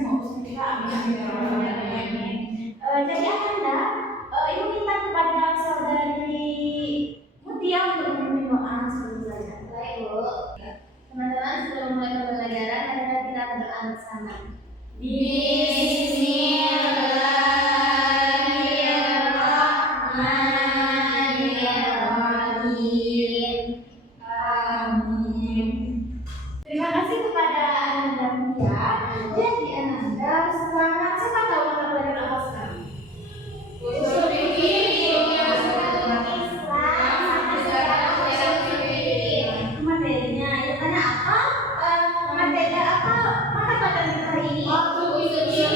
semua usaha kita. Amin. Jadi Anda, ibu minta kepada saudari Mutia untuk memimpin doa sebelum belajar. Baik, Bu. Teman-teman, sebelum mulai pembelajaran, anda kita berdoa bersama. Bismillahirrahmanirrahim. Amin. Terima kasih kepada Ananda Mutia. Jadi Ananda, sekarang siapa tahu mata pelajaran apa sekarang? Usul fikih, Materinya, itu tanya apa? Materi apa? Mata pelajaran kita hari ini? Fikih.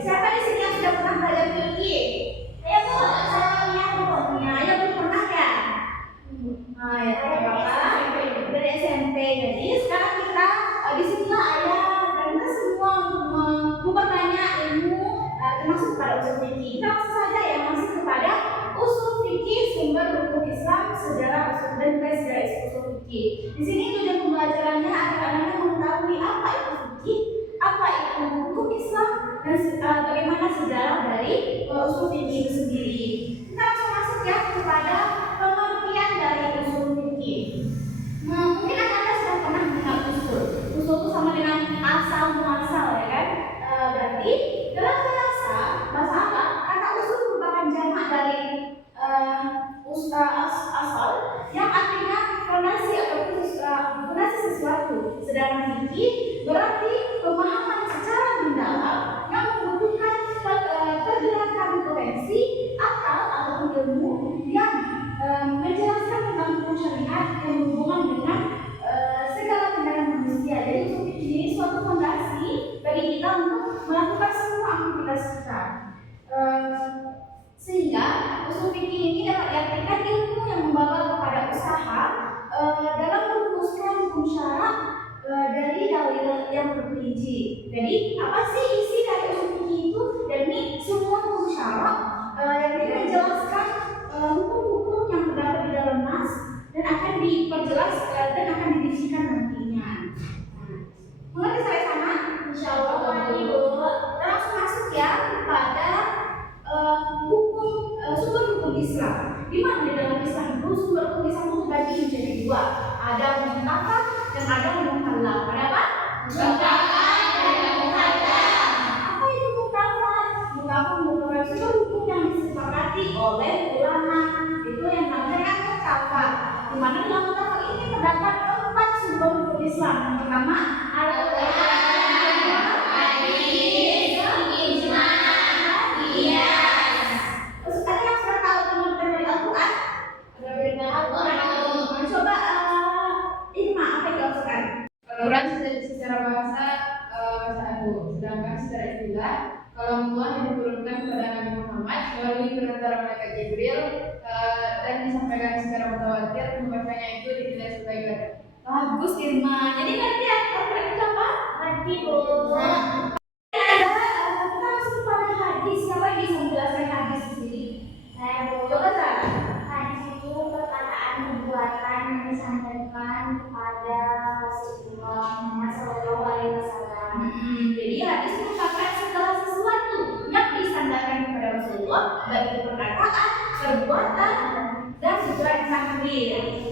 Siapa di sini yang sudah pernah belajar fikih? Ayo Bu, saya pokoknya. Ayo belum pernah ya? Ya, apa? Dari SMP. Jadi sekarang kita di sinilah ayah dan kita semua mempertanya ilmu termasuk pada usul fikih. Kita langsung saja ya masuk kepada usul fikih, sumber rukun Islam, sejarah usul dan juga sejarah usul fikih. Di sini tujuan pembelajarannya agar Anda mengetahui apa itu fikih, apa itu hukum Islam, dan bagaimana sejarah dari usul fikih itu sendiri. Kita langsung masuk ya kepada pengertian dari usul fikih. Mungkin Anda sudah pernah dengar usul. Usul itu sama dengan asal muasal ya kan? Berarti dalam bahasa Arab kata usul merupakan jamak dari asal yang artinya fondasi atau fondasi sesuatu. Sedangkan fikih berarti pemahaman secara mendalam yang membutuhkan pergerakan potensi akal atau ilmu yang menjelaskan tentang hukum syariat yang berhubungan dengan segala tindakan manusia. Jadi usul fikih ini suatu fondasi bagi kita untuk melakukan semua aktivitas kita. Sehingga usul fikih ini dapat diartikan ilmu yang membawa kepada usaha dalam merumuskan hukum syarak dari dalil yang terperinci. Jadi apa sih isi dari usul fikih itu? Dan ini semua hukum syarak yang dia menjelaskan hukum-hukum yang terdapat di dalam nas dan akan diperjelas dan akan dirincikan nantinya. Mengerti sampai sana? Insyaallah mengerti Bu. Kita langsung masuk ya kepada sumber hukum Islam. Di mana di dalam Islam itu sumber hukum Islam itu dibagi menjadi dua. Ada mutafaq dan ada muhallal. Ada apa? Apa itu mutafaq? Mutafaq itu hukum yang disepakati oleh ulama. Itu yang namanya mutafaq. Di mana dalam mutafaq ini terdapat 4 sumber hukum Islam. Yang pertama Al-Quran, hadis, ijma, qiyas. Terus ada yang sudah tahu pengertian dari Al-Quran? Coba ijma apa itu Al-Quran? Al-Quran secara bahasa Abu, sedangkan secara istilah kalamullah yang diturunkan kepada Nabi Muhammad melalui perantara malaikat Jibril dan disampaikan secara mutawatir. Membacanya itu dinilai sebagai Bagus Irma. Jadi ngerti ya Al-Quran itu apa? Ngerti Bu. Kita langsung pada hadis. Siapa yang bisa menjelaskan hadis di sini? Saya Bu. Coba Sarah. Hadis itu perkataan perbuatan yang disampaikan kepada Rasulullah Sallallahu Alaihi Wasallam. Jadi hadis merupakan segala sesuatu yang disandarkan kepada Rasulullah, baik itu perkataan, perbuatan, dan juga takdir.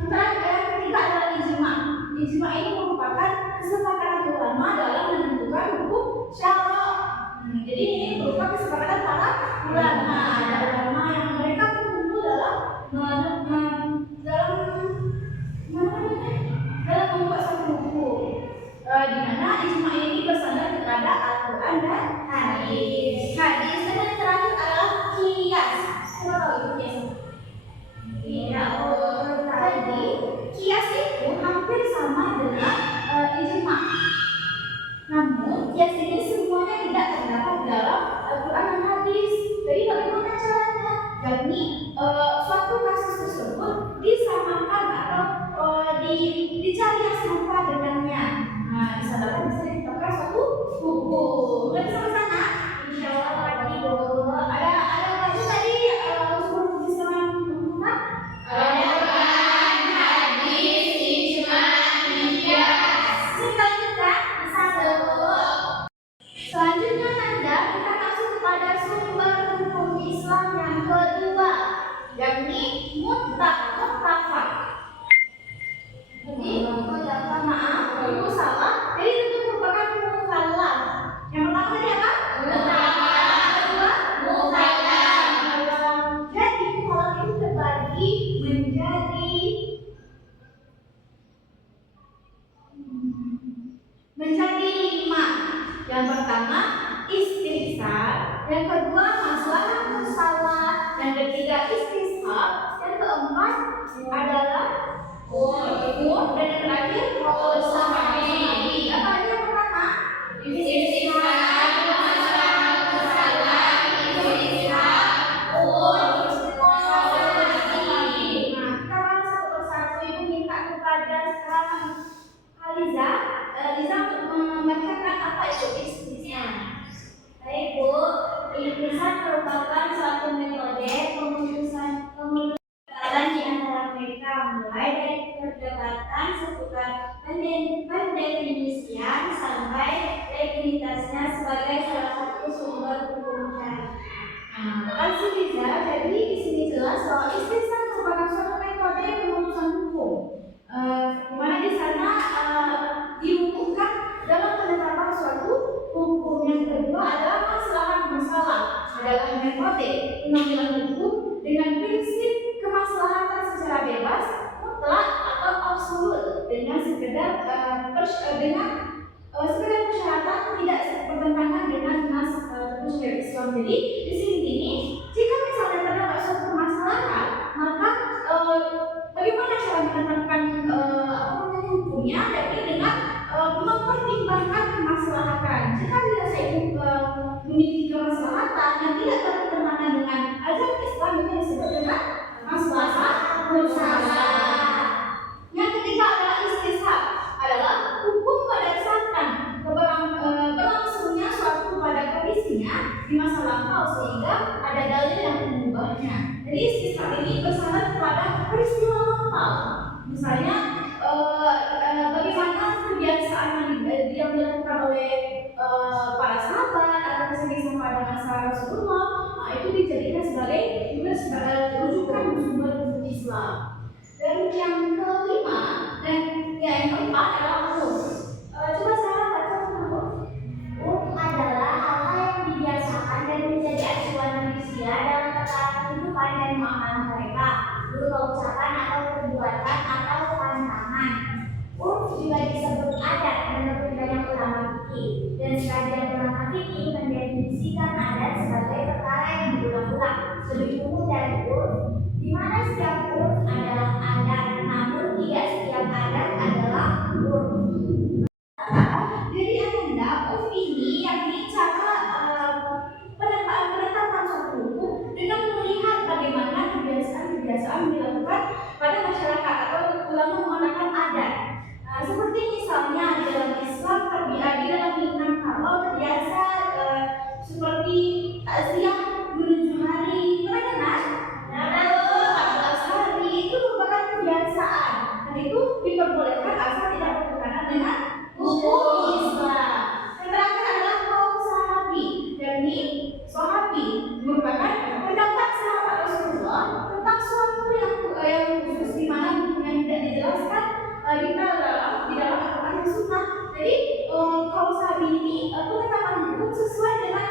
Sementara yang ketiga adalah ijma. Ijma ini merupakan kesepakatan ulama dalam menentukan hukum syarak. Jadi ini merupakan kesepakatan para ulama. Ada ulama yang mereka berkumpul dalam membuat satu hukum. Di mana ijma ini bersandar kepada Al-Quran dan hadis. Hadis dan yang terakhir adalah qiyas. Siapa tahu itu qiyas? Tidak. Jadi qiyas itu hampir sama dengan ijma. Namun qiyas ini semuanya tidak terdapat dalam Al-Quran dan hadis. ketiga istishab, yang keempat adalah dan yang terakhir sahabi. Apa aja yang pertama? Istishab, sahabi, istishab, sahabi. Nah, kita bahas satu persatu. Ibu minta kepada Aliza untuk membacakan apa itu istishab. Baik Bu, istishab merupakan suatu metode pemutusan di antara mereka, mulai dari perdebatan seputar pendefinisian sampai legalitasnya sebagai salah satu sumber hukum syariat. Makasih Liza. Jadi di sini jelas bahwa istishab merupakan suatu metode pemutusan hukum, di mana di sana dirumuskan dalam penetapan suatu hukum. Yang kedua adalah masalah adalah metode pengambilan hukum dengan prinsip kemaslahatan secara bebas, mutlak atau absolut dengan sekedar persyaratan tidak bertentangan dengan nas syariat Islam. Jadi di sini jika misalnya terdapat suatu permasalahan, maka bagaimana cara menetapkan hukumnya, yakni dengan mempertimbangkan kemaslahatan. Jika tidak saya memiliki kemaslahatan yang tidak bertentangan dengan ajaran Islam, itu disebut dengan maslahat mursala. Yang ketiga adalah istishab, adalah hukum berdasarkan berlangsungnya suatu pada kondisinya di masa lampau sehingga ada dalil yang mengubahnya. Jadi istishab ini bersandar kepada peristiwa lampau. Misalnya bagaimana kebiasaan yang dilakukan oleh para sahabat atau kisah-kisah pada masa Rasulullah, itu dijadikan sebagai rujukan sumber Islam. Dan yang kelima dan yang keempat adalah urf. Coba saya baca dulu. Urf adalah hal-hal yang dibiasakan dan menjadi acuan manusia dalam tatanan kehidupan dan muamalah mereka, berupa ucapan atau perbuatan atau pantangan. Urf juga disebut adat menurut banyak ulama fikih, dan sebagian ulama fikih mendefinisikan adat sebagai perkara yang diulang-ulang lebih umum dari urf, di mana setiap urf adalah adat, namun tidak setiap adat adalah urf. Jadi agenda urf ini yakni cara penetapan suatu hukum dengan melihat bagaimana kebiasaan dilakukan pada masyarakat atau ulama menggunakan adat. Seperti misalnya di dalam Islam di dalam Minangkabau terbiasa seperti takziah menuju hari kemenangan, atau 14 hari, itu merupakan kebiasaan dan itu diperbolehkan asal tidak bertentangan dengan hukum Islam. Yang terakhir adalah kaum sahabi, yakni sahabi merupakan pendapat sahabat Rasulullah tentang suatu yang khusus, di mana yang tidak dijelaskan di dalam Al-Quran dan Sunnah. Jadi kaum sahabi ini penetapan hukum sesuai dengan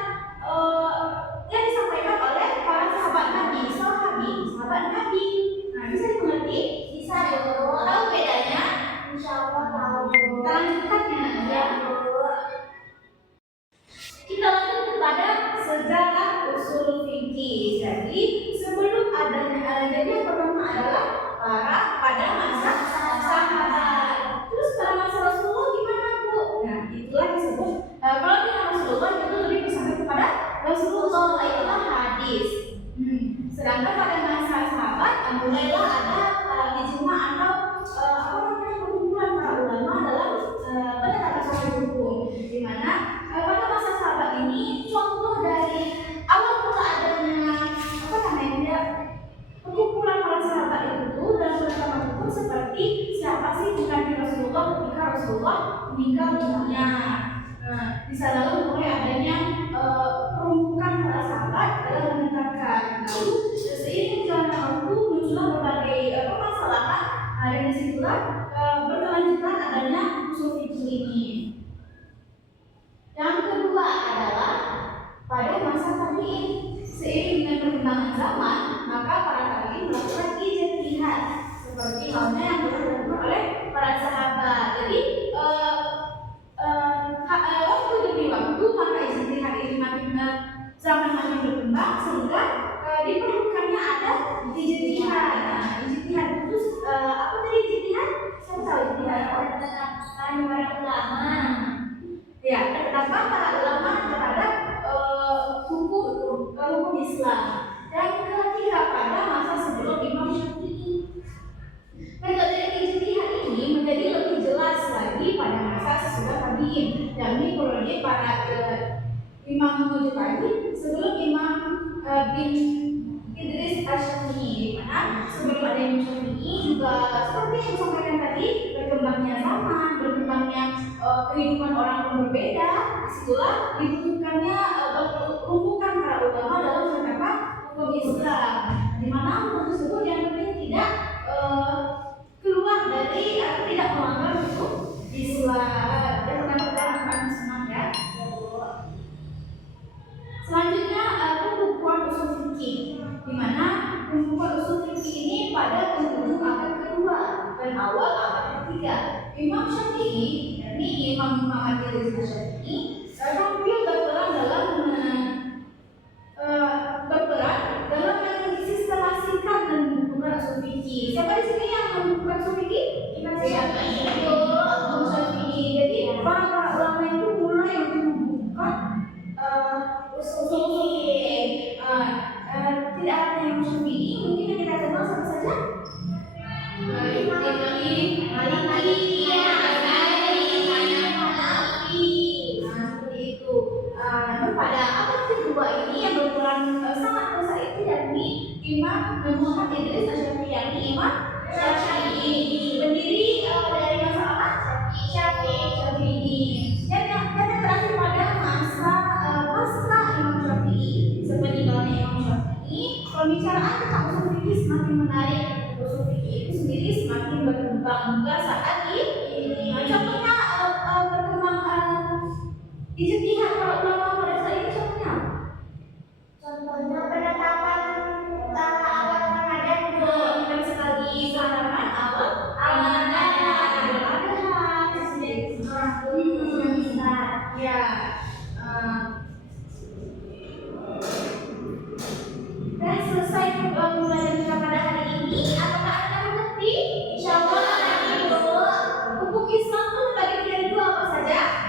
yang disampaikan oleh para sahabat Nabi, sahabat Nabi. Nah, bisa dimengerti? Bisa dulu. Tahu bedanya? Insya Allah tahu. Kita lanjutkan ya. Kita lanjut kepada sejarah usul fikih. Jadi sebelum adanya yang pertama adalah pada masa sahabat. Terus pada masa Rasulullah gimana Bu? Nah, itulah disebut kalau di Rasulullah itu lebih bersandar kepada Rasulullah, itulah hadis. Sedangkan pada masa sahabat mulailah ada ijma atau perkumpulan para ulama dalam penetapan suatu hukum, di mana pada masa sahabat ini contoh dari awal mula adanya perkumpulan para sahabat itu dalam penetapan hukum seperti siapa sih pengganti Rasulullah ketika Rasulullah meninggal dunia. Di sana lalu mulai adanya perumpukan para sahabat dalam menetapkan. Lalu seiring jalannya waktu muncullah berbagai permasalahan, dan disitulah berkelanjutan adanya usul fikih ini. Yang kedua adalah pada masa tabi'in. Seiring dengan perkembangan zaman, maka para tabi'in melakukan ijtihad seperti halnya yang dilakukan oleh para sahabat. Jadi waktu demi waktu maka ijtihad ini zaman makin berkembang sehingga diperlukannya ada Islam. Dan ketiga, pada masa sebelum Imam Syafi'i. Metode ijtihad ini menjadi lebih jelas lagi pada masa sesudah tabi'in, yakni periode para Imam Mujtahid sebelum Imam bin Idris Asy-Syafi'i, di mana sebelum ada Imam Syafi'i juga seperti yang disampaikan tadi, berkembangnya zaman, berkembangnya kehidupan orang yang berbeda, disitulah dibutuhkannya rumpukan para ulama dalam menetapkan hukum Islam, di mana hukum tersebut yang penting tidak keluar dari atau tidak melanggar hukum Islam. Dan pertama senang ya. Selanjutnya pembukuan usul fikih, di mana pembukuan usul fikih ini pada penghujung abad kedua dan awal abad ketiga. Imam Syafi'i, yakni Imam Muhammad Idris Asy-Syafi'i, tampil berperan dalam mensistemasikan dan membukukan usul fikih. Siapa di sini yang membukukan usul fikih? Imam Syafi'i. Imam Syafi'i. Jadi para ulama itu mulai untuk membukukan usul fikih. Tidak hanya Imam Syafi'i, mungkin yang kita kenal sama saja Maliki, seperti itu. Namun pada abad kedua ini yang berperan sangat besar itu yakni Imam Muhammad Idris Asy-Syafi'i, yakni Imam Syafi'i, pendiri dari masa apa? Syafi'i. Dan yang terakhir pada masa pasca Imam Syafi'i, sepeninggalnya Imam Syafi'i, pembicaraan tentang usul fikih semakin menarik. Usul fikih itu sendiri semakin berkembang juga saat ini. Contohnya berkembang ijtihad para ulama pada saat ini contohnya. Contohnya penetapan awal Ramadan itu Benar sekali, penetapan awal Ramadan. Ya. Dan selesai pembelajaran kita pada hari ini. Apakah Anda mengerti? Insya Allah nanti hukum Islam itu terbagi menjadi dua, apa saja?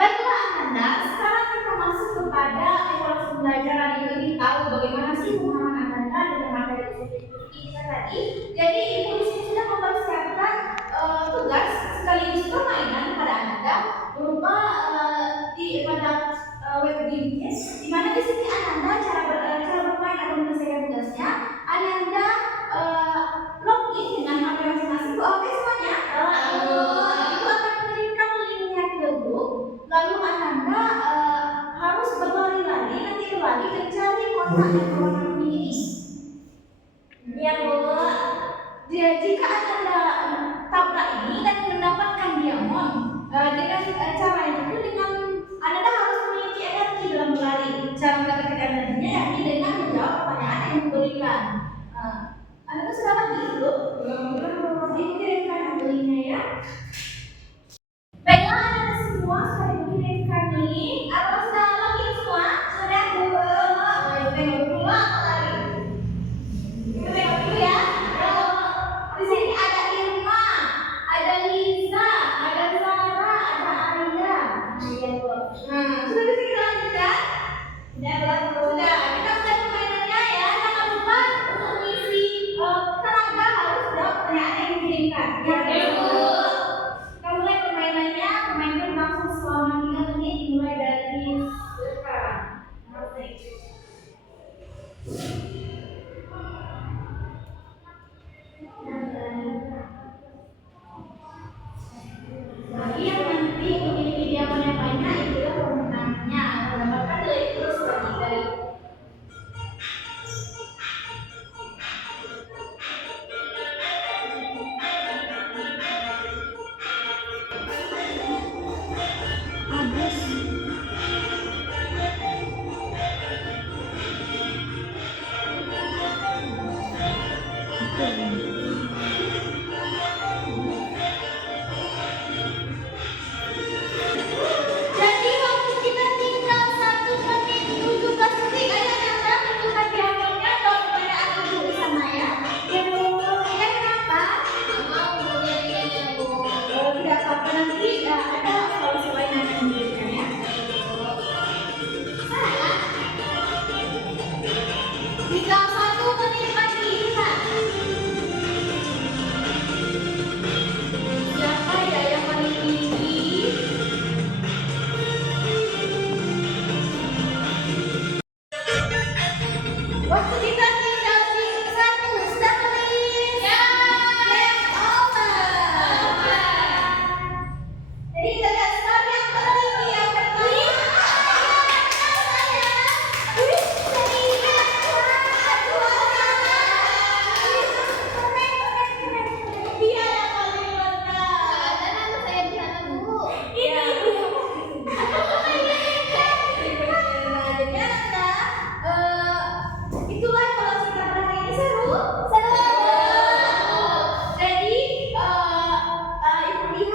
Baiklah Anda, sekarang kita masuk kepada evaluasi pembelajaran. Ini tahu bagaimana sih pemahaman Anda dengan materi usul fikih kita tadi. Jadi Ibu di sini sudah mempersiapkan tugas sekaligus permainan kepada Anda berupa pada web game, di mana di sini Anda cara bermain atau menyelesaikan tugasnya. Anda login dengan HP masing-masing. Oke semuanya? Itu akan mengirimkan linknya ke grup. Lalu Anda harus berlari-lari, nanti berlari dan cari kotak yang berwarna kuning ini. Ya Bu. Jika Anda tabrak ini dan mendapatkan diamond, dengan cara itu dengan Anda harus memiliki energi dalam berlari. Cara mendapatkan energinya yakni dengan menjawab pertanyaan yang diberikan. Anda sudah lagi itu? Belum. Dikirimkan linknya ya. Baiklah Anda semua sudah dikirimkan link. Atau sudah login semua? Sudah Bu. Tengok dulu apa lagi? Kita tengok dulu ya. Di sini ada Irma, ada Lisa, ada Sarah, ada Aria. Iya Bu. Sudah bisa kita lanjutkan? Sudah. Kita mulai permainannya ya. Jangan lupa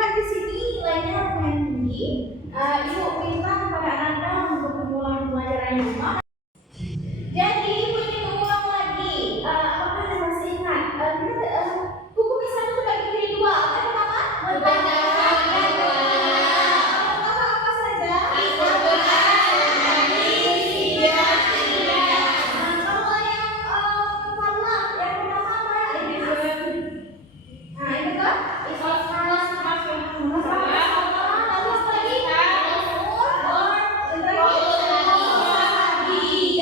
kan di sini nilainya lumayan tinggi. Ibu minta kepada Anda untuk mengulang pelajaran yang lama. Jadi ibu ingin mengulang lagi. Apakah Anda masih ingat? Buku kisah itu terbagi menjadi dua. Apa yang pertama? Membacakan dua. Apakah apa saja? Al-Quran, hadis, sirah, sirah. Kalau yang mukalaf, yang pertama apa? Nah, itu kan?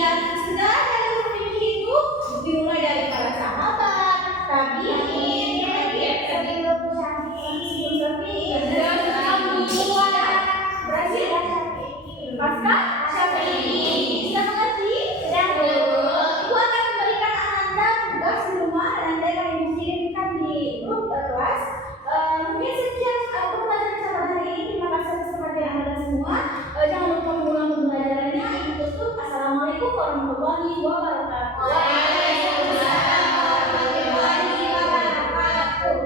Dan segala yang memiliki itu dimulai dari para sahabat, tabi'in, berarti pasca Syafi'i. Sudah mengerti? Ibu akan memberikan Anda tugas di rumah dan Anda akan dikirimkan di grup kelas. Mungkin sekian pembelajaran kita pada hari ini. Terima kasih atas perhatian Anda semua. Jangan lupa mengulang pembelajarannya. Ibu tutup. Assalamualaikum warahmatullahi wabarakatuh. Waalaikumsalam warahmatullahi wabarakatuh.